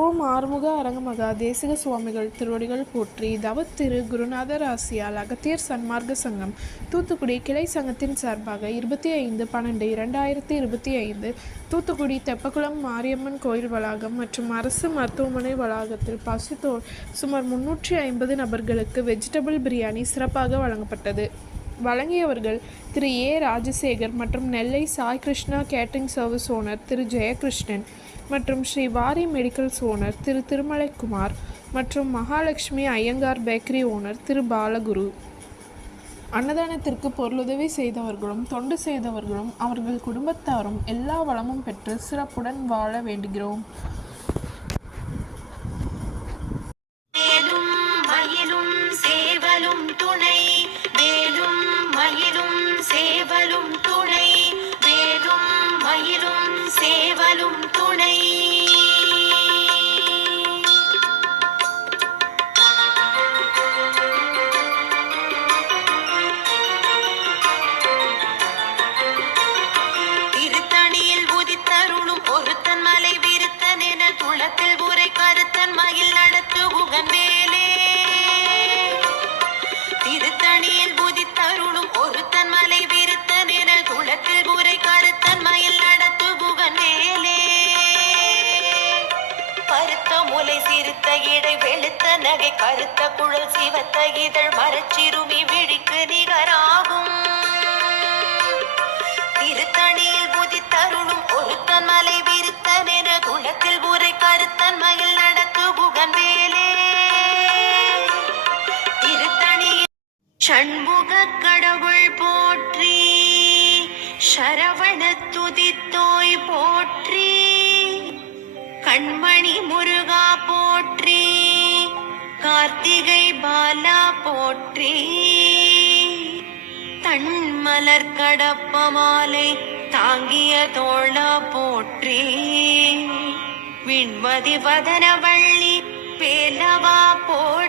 ஓம் ஆறுமுக அரங்கமகா தேசிக சுவாமிகள் திருவடிகள் போற்றி. தவத்திரு குருநாதர் ஆசியால் அகத்தியர் சன்மார்க்க சங்கம் தூத்துக்குடி கிளை சங்கத்தின் சார்பாக 25/12/2025 தூத்துக்குடி தெப்பக்குளம் மாரியம்மன் கோயில் வளாகம் மற்றும் அரசு மருத்துவமனை வளாகத்தில் பசித்தோர் சுமார் 350 நபர்களுக்கு வெஜிடபிள் பிரியாணி சிறப்பாக வழங்கப்பட்டது. வழங்கியவர்கள் திரு ஏ ராஜசேகர் மற்றும் Nellai Sai Krishna catering service owner Thiru Jayakrishnan மற்றும் ஸ்ரீ வாரி மெடிக்கல்ஸ் ஓனர் திரு திருமலைக்குமார் மற்றும் மகாலட்சுமி ஐயங்கார் பேக்கரி ஓனர் திரு பாலகுரு. அன்னதானத்திற்கு பொருளுதவி செய்தவர்களும் தொண்டு செய்தவர்களும் அவர்கள் குடும்பத்தாரும் எல்லா வளமும் பெற்று சிறப்புடன் வாழ வேண்டுகிறோம். சிறுத்த இடை வெளுத்த நகை கருத்த குழல் சிவத்த இதழ் மரச்சிறுமி விழிக்கு நிகராகும். திருத்தணியில் புதித்தருளும் ஒருத்தன் மலை விருத்தன் என குளத்தில் உரை கருத்தன் மயில் நடத்து புகன் வேலே. திருத்தணியில் சண்முக கடவுள் போற்றி, சரவண துதித்தோய் போற்றி, கண்மணி முருகா போற்றி, கார்த்திகை பாலா போற்றி, தன்மலர் கடப்ப மாலை தாங்கிய தோளா போற்றி, விண்மதி வதனவள்ளி வேலவா போற்றி.